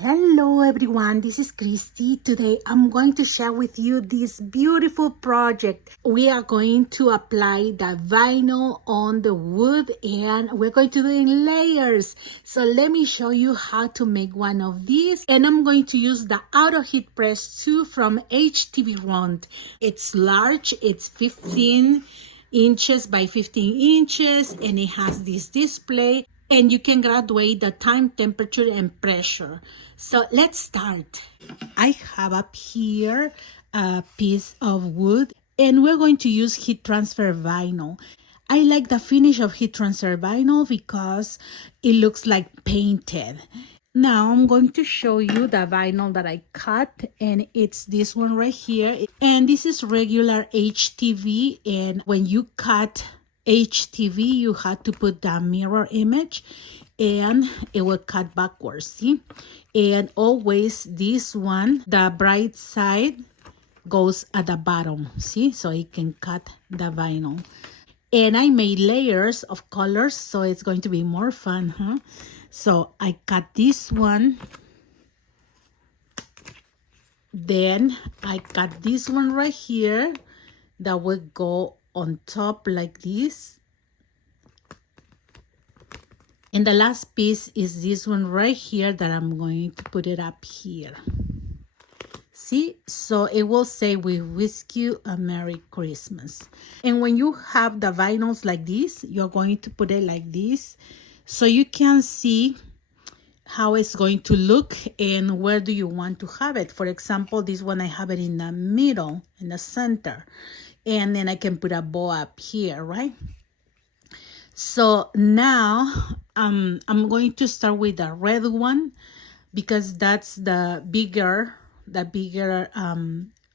Hello everyone, this is Christy. Today I'm going to share with you this beautiful project. We are going to apply the vinyl on the wood and we're going to do it in layers. So let me show you how to make one of these. And I'm going to use the auto heat press 2 from HTVRONT. It's large, it's 15 inches by 15 inches and it has this display. And you can graduate the time, temperature, and pressure. So let's start. I have up here a piece of wood and we're going to use heat transfer vinyl. I like the finish of heat transfer vinyl because it looks like painted. Now I'm going to show you the vinyl that I cut, and it's this one right here. And this is regular HTV, and when you cut HTV, you have to put the mirror image and it will cut backwards, see? And always this one, the bright side goes at the bottom, see? So it can cut the vinyl. And I made layers of colors, so it's going to be more fun, huh? So I cut this one. Then I cut this one right here that will go on top like this. And the last piece is this one right here that I'm going to put it up here. See, so it will say we wish you a Merry Christmas. And when you have the vinyls like this, you're going to put it like this so you can see how it's going to look and where do you want to have it. For example, this one I have it in the middle, in the center, and then I can put a bow up here, right? So now I'm going to start with the red one because that's the bigger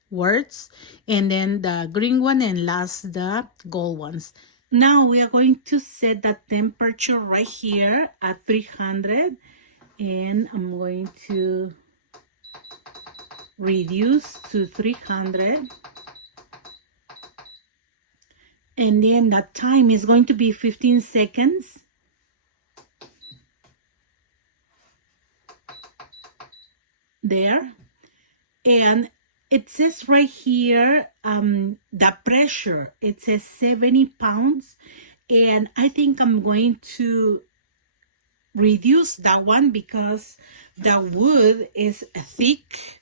words, and then the green one, and last the gold ones. Now we are going to set the temperature right here at 300, and I'm going to reduce to 300, and then the time is going to be 15 seconds. There. And it says right here, the pressure, it says 70 pounds. And I think I'm going to reduce that one because the wood is thick.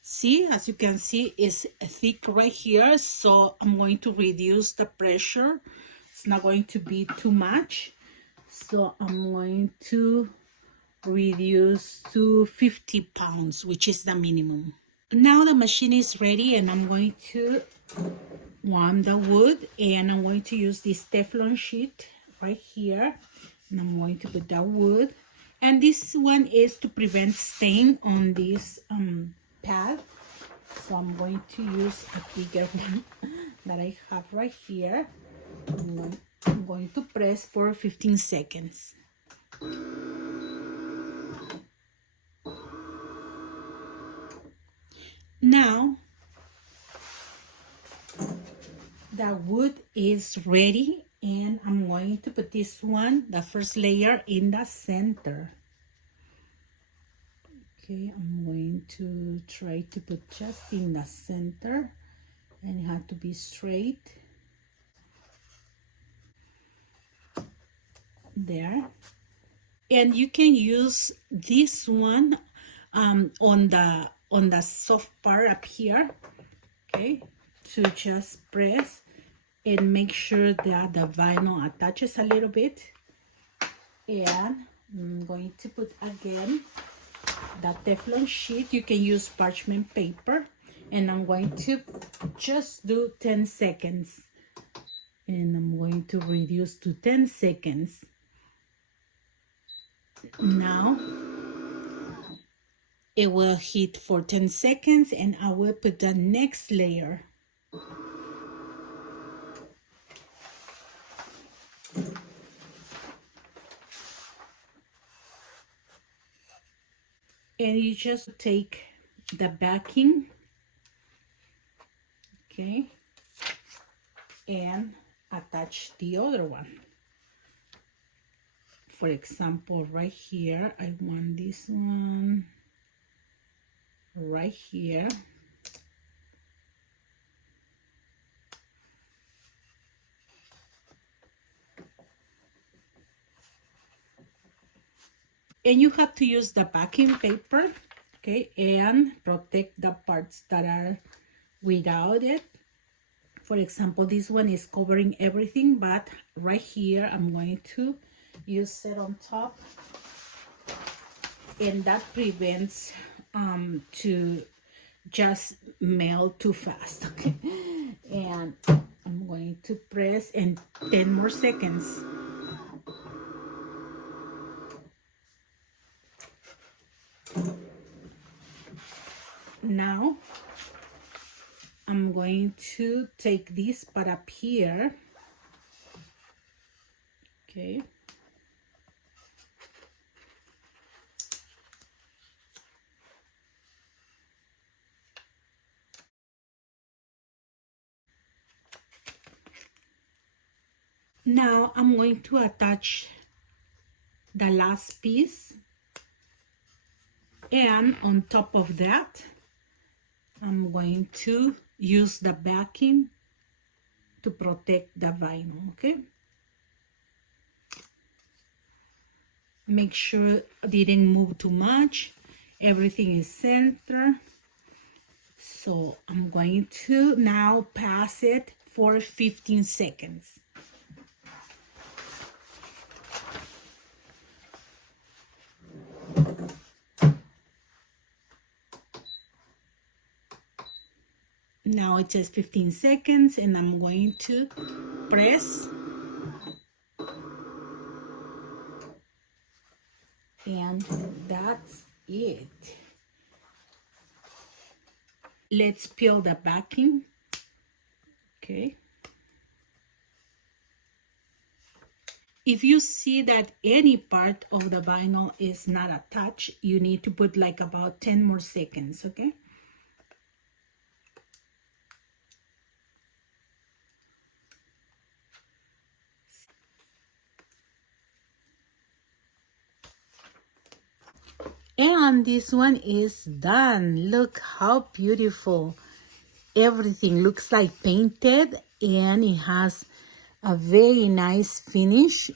See, as you can see, it's thick right here. So I'm going to reduce the pressure. It's not going to be too much. So I'm going to reduce to 50 pounds, which is the minimum. Now the machine is ready and I'm going to warm the wood, and I'm going to use this Teflon sheet right here, and I'm going to put the wood, and this one is to prevent stain on this pad. So I'm going to use a bigger one that I have right here. I'm going to press for 15 seconds. Now the wood is ready, and I'm going to put this one, the first layer, in the center. Okay, I'm going to try to put just in the center, and it has to be straight. There. And you can use this one on the soft part up here, okay, to just press and make sure that the vinyl attaches a little bit. And I'm going to put again the Teflon sheet. You can use parchment paper, and I'm going to just do 10 seconds, and I'm going to reduce to 10 seconds. Now it will heat for 10 seconds, and I will put the next layer. And you just take the backing, okay, and attach the other one. For example, right here, I want this one right here. And you have to use the backing paper, okay, and protect the parts that are without it. For example, this one is covering everything, but right here I'm going to use it on top, and that prevents to just melt too fast, okay? And I'm going to press in 10 more seconds. Now I'm going to take this part up here, okay? Now I'm going to attach the last piece, and on top of that I'm going to use the backing to protect the vinyl, okay? Make sure it didn't move too much. Everything is centered. So I'm going to now pass it for 15 seconds. Now it says 15 seconds, and I'm going to press. And that's it. Let's peel the backing, okay? If you see that any part of the vinyl is not attached, you need to put like about 10 more seconds, okay? And this one is done. Look how beautiful. Everything looks like painted, and it has a very nice finish.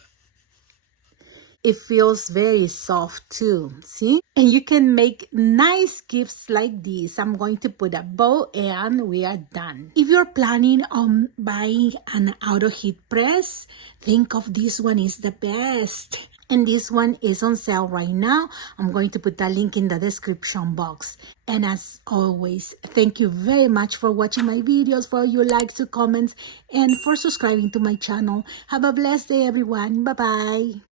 It feels very soft too, see? And you can make nice gifts like this. I'm going to put a bow, and we are done. If you're planning on buying an auto heat press, think of this one is the best. And this one is on sale right now. I'm going to put the link in the description box. And as always, thank you very much for watching my videos, for your likes, your comments, and for subscribing to my channel. Have a blessed day, everyone. Bye-bye.